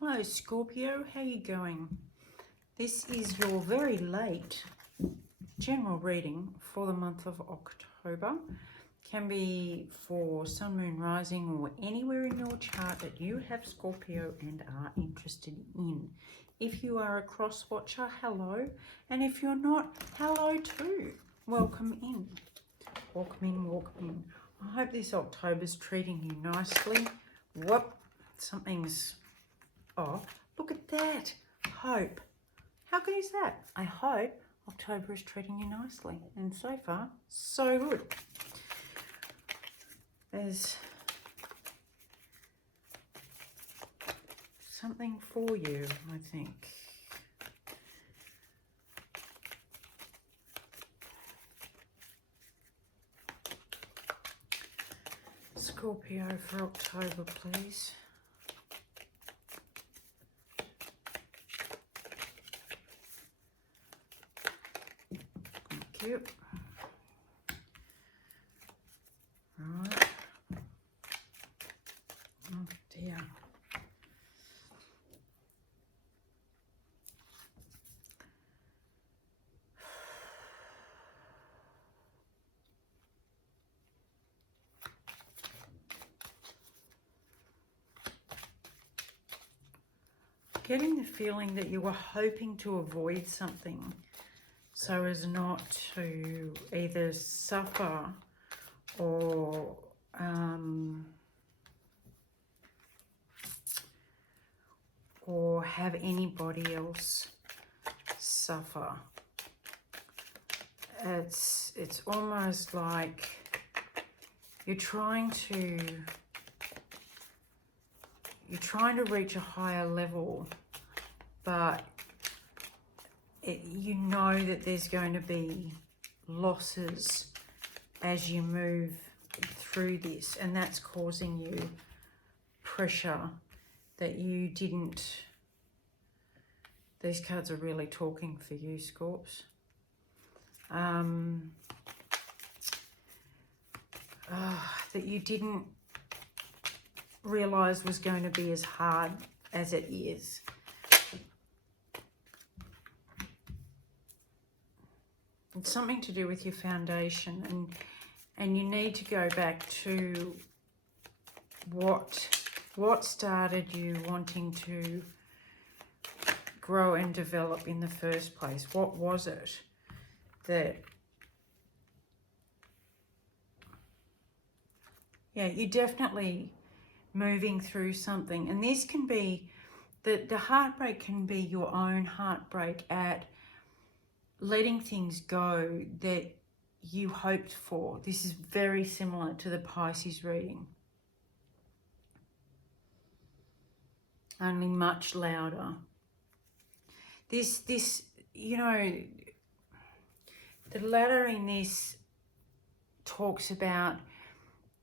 Hello Scorpio, how you going? This is your very late general reading for the month of October. Can be for Sun, Moon, Rising or anywhere in your chart that you have Scorpio and are interested in. If you are a cross watcher, hello. And if you're not, hello too. Welcome in. Welcome in, welcome in. I hope this October's treating you nicely. Whoop, something's off. Look at that. Hope. How good is that? I hope October is treating you nicely. And so far, so good. There's something for you, I think. Scorpio for October, please. Thank you. Right. Oh dear. Getting the feeling that you were hoping to avoid something so as not to either suffer or have anybody else suffer. It's almost like you're trying to reach a higher level, but you know that there's going to be losses as you move through this, and that's causing you pressure that you didn't. These cards are really talking for you, Scorps. That you didn't realize was going to be as hard as it is. It's something to do with your foundation, and you need to go back to what started you wanting to grow and develop in the first place. What was it that, yeah, you're definitely moving through something, and this can be the heartbreak can be your own heartbreak at letting things go that you hoped for. This is very similar to the Pisces reading, only much louder. This, you know, the ladder in this talks about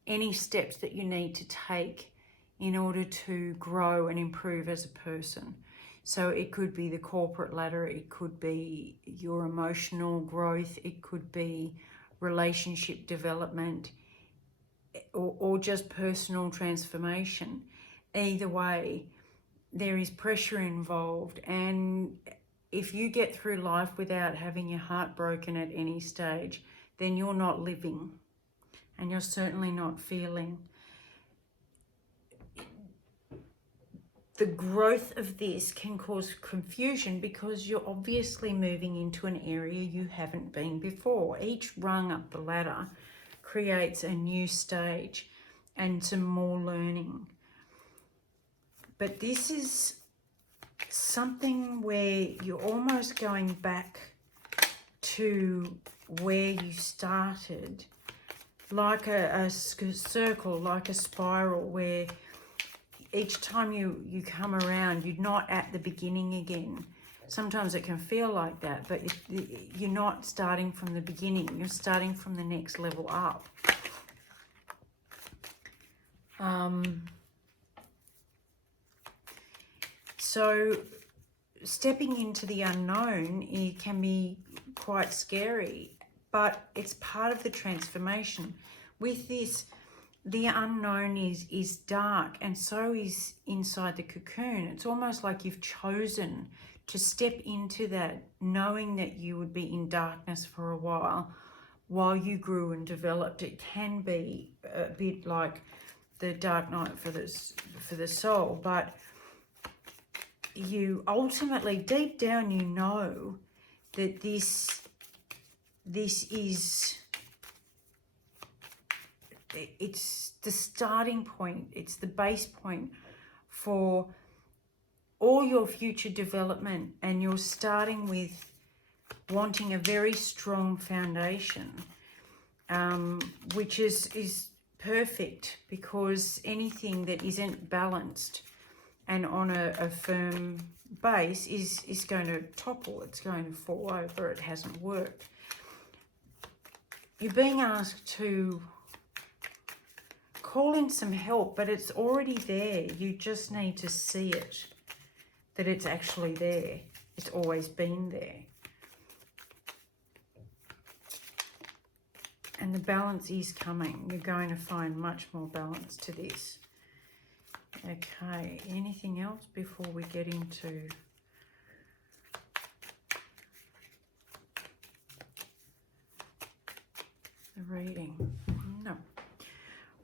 any steps that you need to take in order to grow and improve as a person. So it could be the corporate ladder, it could be your emotional growth, it could be relationship development, or just personal transformation. Either way, there is pressure involved, and if you get through life without having your heart broken at any stage, then you're not living, and you're certainly not feeling. The growth of this can cause confusion because you're obviously moving into an area you haven't been before. Each rung up the ladder creates a new stage and some more learning. But this is something where you're almost going back to where you started, like a circle, like a spiral, where each time you come around, you're not at the beginning again. Sometimes it can feel like that, but you're not starting from the beginning. You're starting from the next level up. So stepping into the unknown, it can be quite scary, but it's part of the transformation. With this, the unknown is dark, and so is inside the cocoon. It's almost like you've chosen to step into that, knowing that you would be in darkness for a while you grew and developed. It can be a bit like the dark night for the soul, but you ultimately, deep down, you know that this is, it's the starting point, it's the base point for all your future development, and you're starting with wanting a very strong foundation, which is perfect, because anything that isn't balanced and on a firm base is going to topple, it's going to fall over, it hasn't worked. You're being asked to call in some help, but it's already there. You just need to see it, that it's actually there. It's always been there. And the balance is coming. You're going to find much more balance to this. Okay, anything else before we get into the reading? No.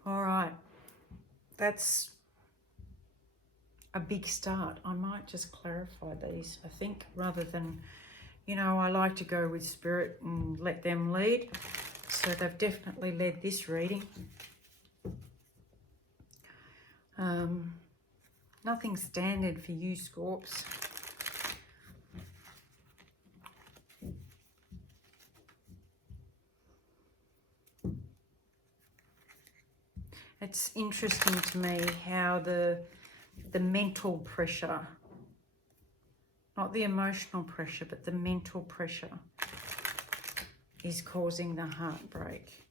All right. That's a big start. I might just clarify these, I think, rather than, you know, I like to go with spirit and let them lead. So they've definitely led this reading. Nothing standard for you, Scorps. It's interesting to me how the mental pressure, not the emotional pressure, but the mental pressure is causing the heartbreak.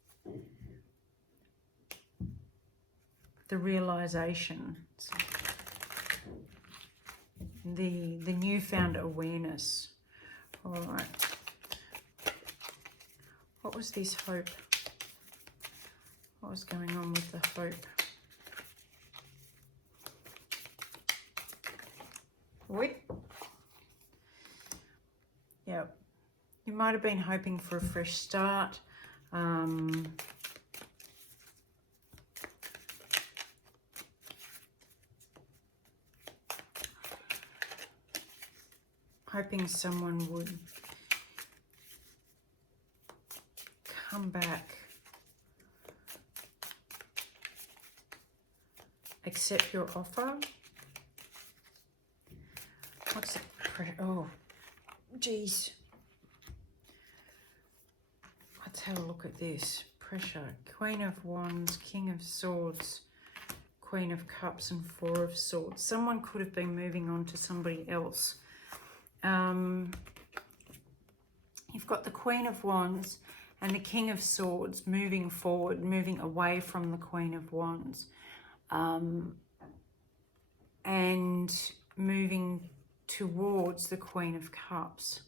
The realization, the newfound awareness. All right. What was this hope? What was going on with the hope? Wait. Yep. You might have been hoping for a fresh start. Hoping someone would come back, accept your offer. What's the oh, geez. Let's have a look at this. Pressure. Queen of Wands, King of Swords, Queen of Cups, and Four of Swords. Someone could have been moving on to somebody else. You've got the Queen of Wands and the King of Swords moving forward, moving away from the Queen of Wands, and moving towards the Queen of Cups.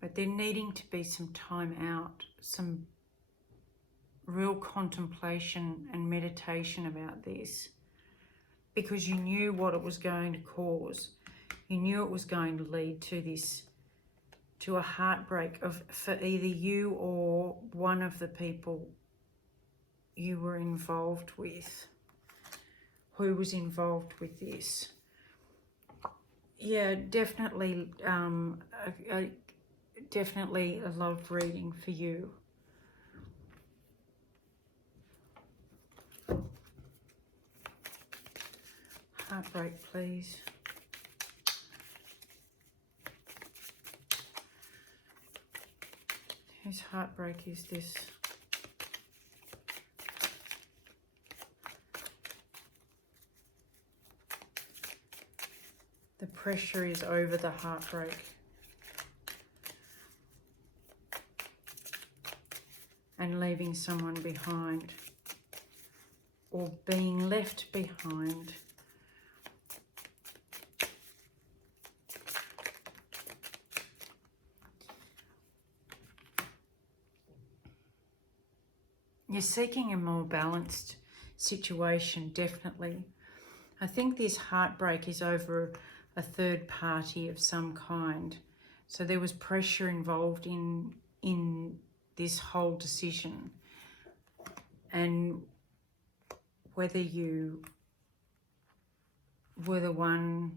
But there needing to be some time out, some real contemplation and meditation about this, because you knew what it was going to cause. You knew it was going to lead to this, to a heartbreak for either you or one of the people you were involved with. Who was involved with this? Yeah, definitely, definitely a love reading for you. Heartbreak, please. Whose heartbreak is this? The pressure is over the heartbreak. And leaving someone behind, or being left behind. You're seeking a more balanced situation, definitely. I think this heartbreak is over a third party of some kind. So there was pressure involved in this whole decision. And whether you were the one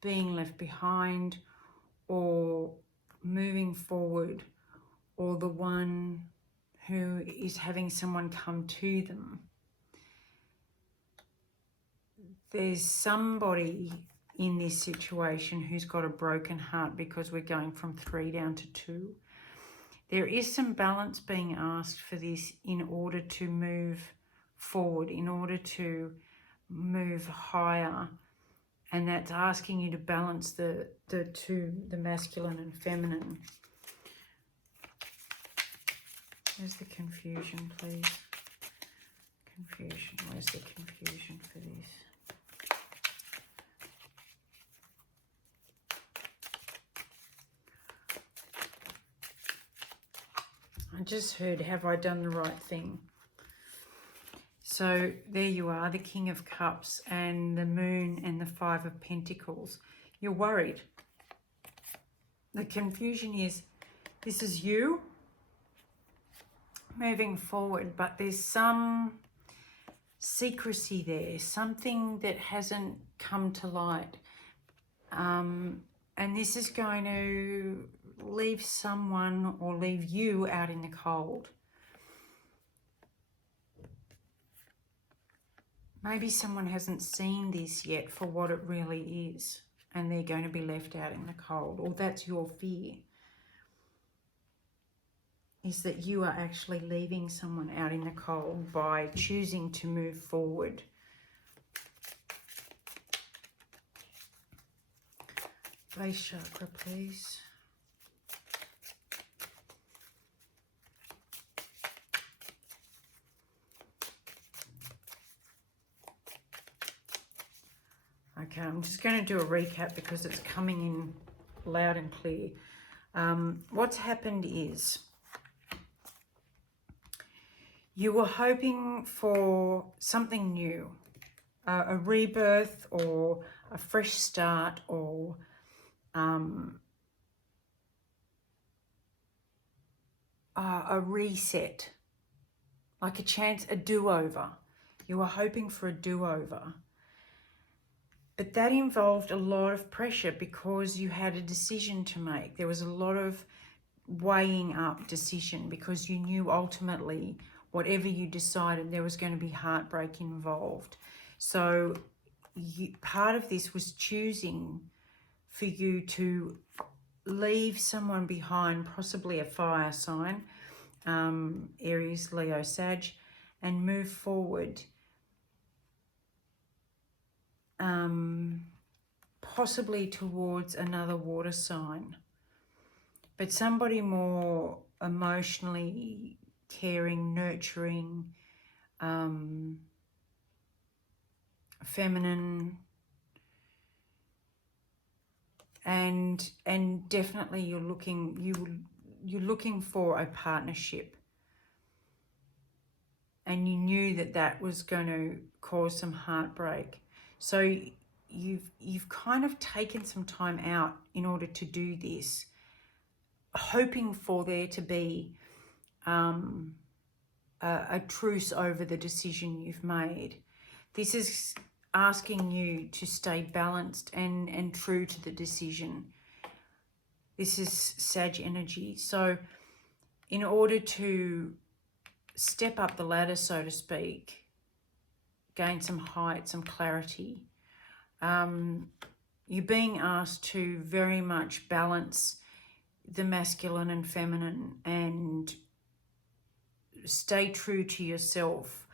being left behind or moving forward, or the one who is having someone come to them, there's somebody in this situation who's got a broken heart, because we're going from 3 down to 2. There is some balance being asked for this in order to move forward, in order to move higher. And that's asking you to balance the two, the masculine and feminine. Where's the confusion, please? Confusion. Where's the confusion for this? I just heard, have I done the right thing? So there you are, the King of Cups and the Moon and the 5 of Pentacles. You're worried. The confusion is, this is you moving forward, but there's some secrecy there, something that hasn't come to light. And this is going to leave someone or leave you out in the cold. Maybe someone hasn't seen this yet for what it really is, and they're going to be left out in the cold. Or that's your fear, is that you are actually leaving someone out in the cold by choosing to move forward. Base chakra, please. Okay, I'm just going to do a recap because it's coming in loud and clear. What's happened is you were hoping for something new, a rebirth or a fresh start, or a reset, like a chance, a do-over. You were hoping for a do-over. But that involved a lot of pressure because you had a decision to make. There was a lot of weighing up decision because you knew ultimately whatever you decided, there was going to be heartbreak involved. So part of this was choosing for you to leave someone behind, possibly a fire sign, Aries, Leo, Sag, and move forward. Possibly towards another water sign, but somebody more emotionally caring, nurturing, feminine, and definitely you're looking for a partnership, and you knew that that was going to cause some heartbreak. So you've kind of taken some time out in order to do this, hoping for there to be a truce over the decision you've made. This is asking you to stay balanced and true to the decision. This is Sag energy. So in order to step up the ladder, so to speak, gain some height, some clarity, you're being asked to very much balance the masculine and feminine and stay true to yourself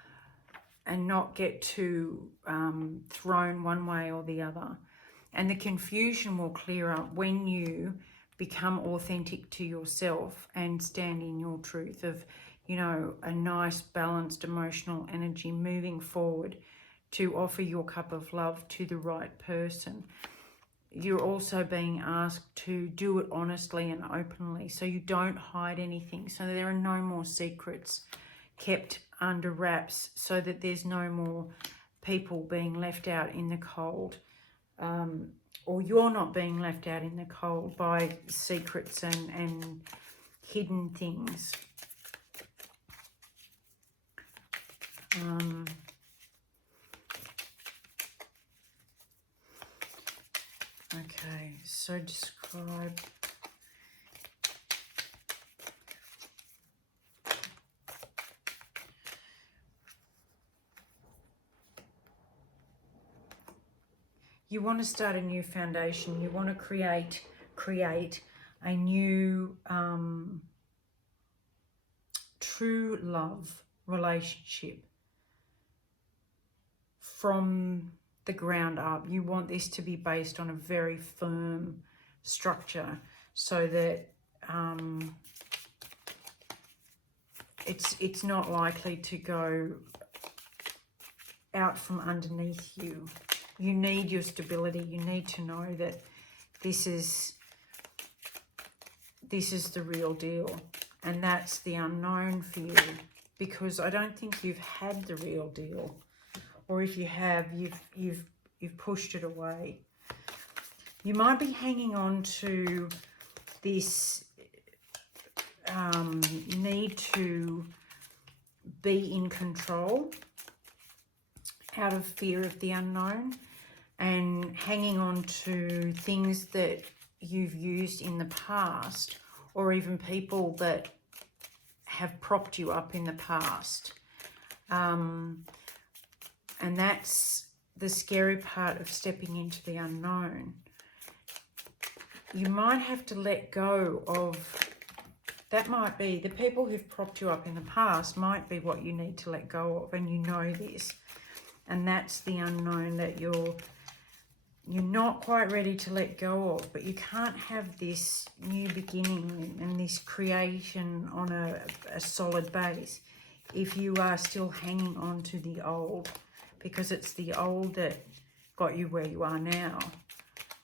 and not get too thrown one way or the other. And the confusion will clear up when you become authentic to yourself and stand in your truth of, you know, a nice balanced emotional energy moving forward to offer your cup of love to the right person. You're also being asked to do it honestly and openly, so you don't hide anything, so there are no more secrets kept under wraps so that there's no more people being left out in the cold, or you're not being left out in the cold by secrets and hidden things. Okay, so describe. You want to start a new foundation. You want to create a new true love relationship from the ground up. You want this to be based on a very firm structure so that it's not likely to go out from underneath you. You need your stability. You need to know that this is the real deal, and that's the unknown for you, because I don't think you've had the real deal, or if you have, you've pushed it away. You might be hanging on to this need to be in control out of fear of the unknown, and hanging on to things that you've used in the past, or even people that have propped you up in the past. And that's the scary part of stepping into the unknown. You might have to let go of, that might be, the people who've propped you up in the past might be what you need to let go of, and you know this. And that's the unknown that you're not quite ready to let go of, but you can't have this new beginning and this creation on a solid base if you are still hanging on to the old, because it's the old that got you where you are now.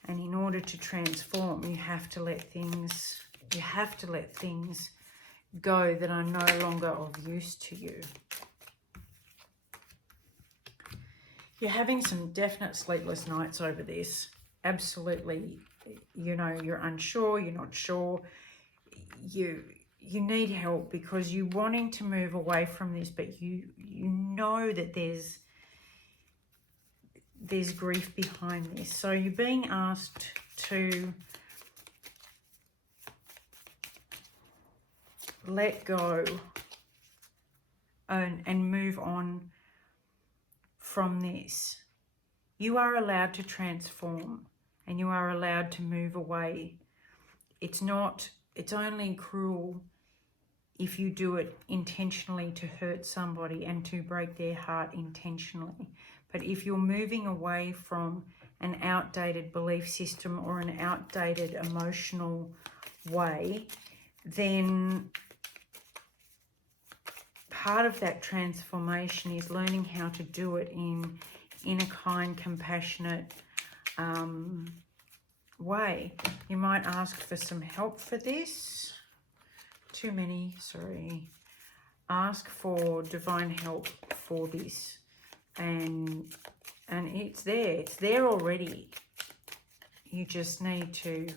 And in order to transform, you have to let things go that are no longer of use to you. You're having some definite sleepless nights over this. Absolutely. You know, you're unsure, you're not sure. You need help because you're wanting to move away from this, but you know that there's grief behind this. So you're being asked to let go and move on from this. You are allowed to transform, and you are allowed to move away. It's only cruel if you do it intentionally to hurt somebody and to break their heart intentionally. But if you're moving away from an outdated belief system or an outdated emotional way, then part of that transformation is learning how to do it in a kind, compassionate way. You might ask for some help for this. Too many, sorry. Ask for divine help for this. And it's there. It's there already. You just need to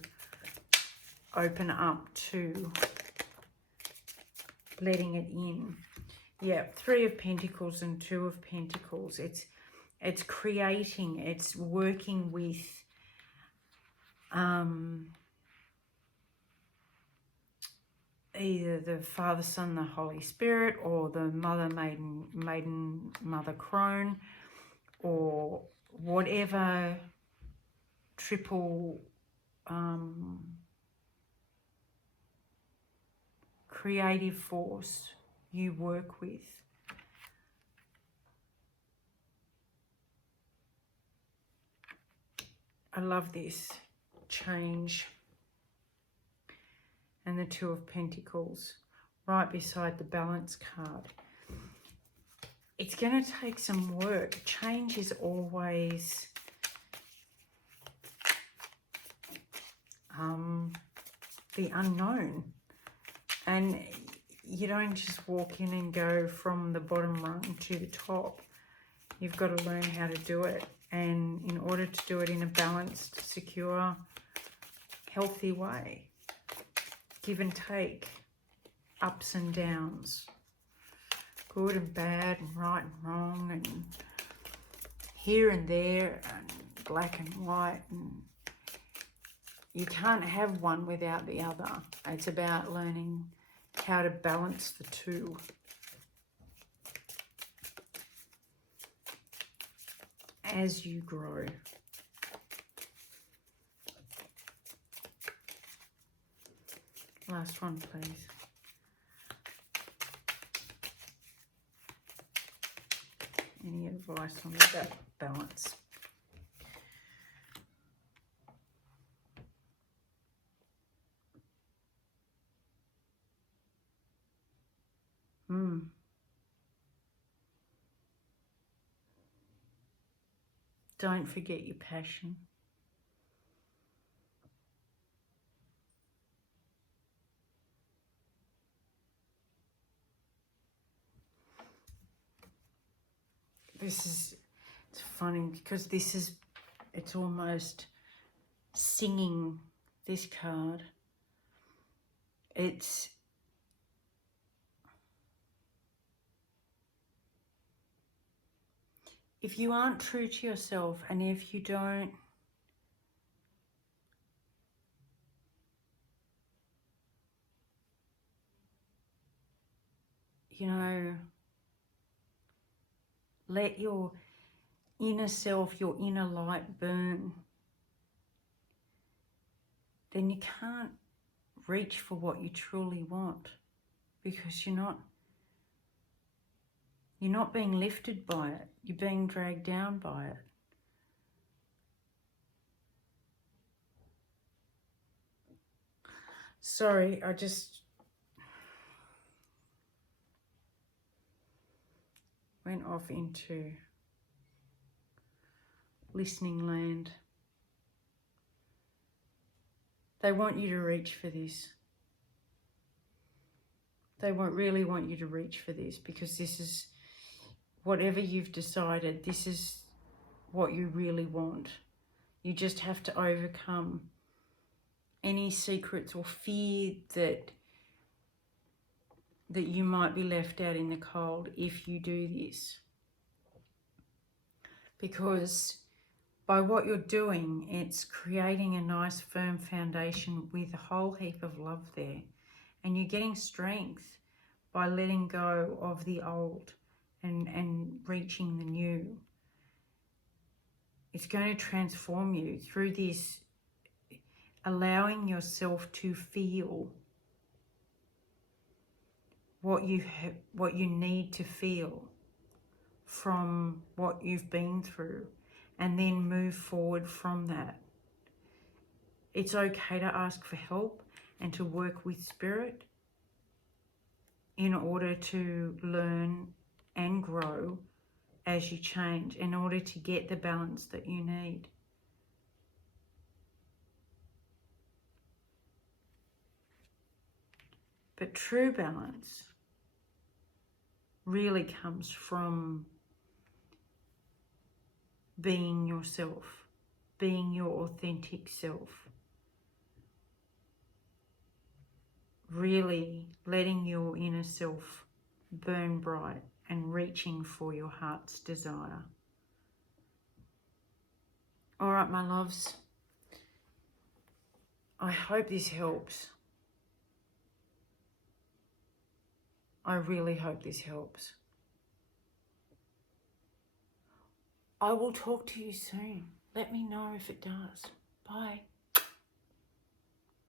open up to letting it in. Yeah, 3 of Pentacles and 2 of Pentacles. It's creating, it's working with either the Father, Son, the Holy Spirit, or the Mother, Maiden, Mother, Crone, or whatever triple creative force you work with. I love this change. And the 2 of Pentacles right beside the Balance card. It's going to take some work. Change is always the unknown. And you don't just walk in and go from the bottom rung to the top. You've got to learn how to do it. And in order to do it in a balanced, secure, healthy way, give and take, ups and downs, good and bad and right and wrong and here and there and black and white, and you can't have one without the other. It's about learning how to balance the two. As you grow. Last one, please. Any advice on that balance? Don't forget your passion. It's funny because it's almost singing this card. It's if you aren't true to yourself and if you don't let your inner self, your inner light burn, then you can't reach for what you truly want, because you're not being lifted by it. You're being dragged down by it. Sorry, I just went off into listening land. They want you to reach for this. They really want you to reach for this, because this is whatever you've decided, this is what you really want. You just have to overcome any secrets or fear that you might be left out in the cold if you do this. Because by what you're doing, it's creating a nice firm foundation with a whole heap of love there. And you're getting strength by letting go of the old and reaching the new. It's going to transform you through this, allowing yourself to feel what you need to feel from what you've been through, and then move forward from that. It's okay to ask for help and to work with spirit in order to learn and grow as you change, in order to get the balance that you need. But true balance really comes from being yourself, being your authentic self. Really letting your inner self burn bright and reaching for your heart's desire. All right, my loves. I hope this helps. I really hope this helps. I will talk to you soon. Let me know if it does. Bye.